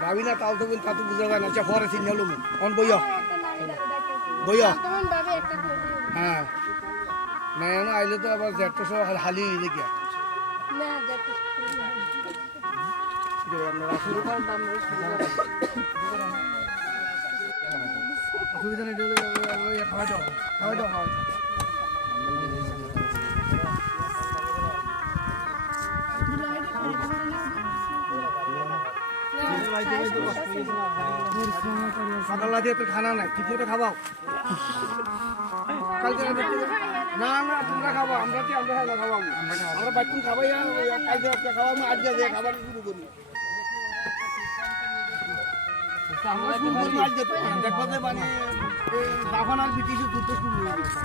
ভাবি না তাও তো তাতু বুঝাবে না পরে সিগন্যাল অন বইয়া বইয়া হ্যাঁ না না আইলে তো আবার জ্যাটটা সব হালি দেখি অসুবিধা নেই খাওয়া দাও খাওয়া দাও খাওয়া সকাল দিয়ে তো খানা নাই ঠিক মতো খাবাও কালকে না না তোমরা খাবো আমরা কি আমরা খাবো আমরা বাচ্চুন খাবাই কালকে একটা খাওয়া আজকে দিয়ে খাবার শুরু করি দেখো যে মানে দাফান আর ব্রিটিশ যুদ্ধ শুরু হয়ে গেছে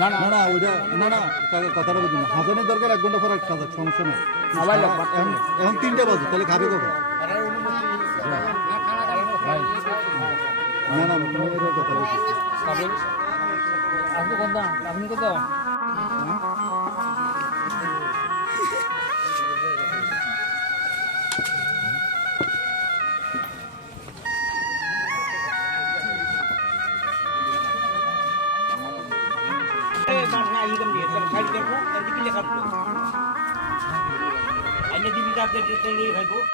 না না না ওইটা না না কথাটা বুঝুন হাজানের দরকার 1 ঘন্টা পর একটা সমস্যা নেই এখন 3টা বাজে তাহলে খাবে কবে না না কথা বলছি আপনি কত আপনি কত Hanya di bidang tertentu,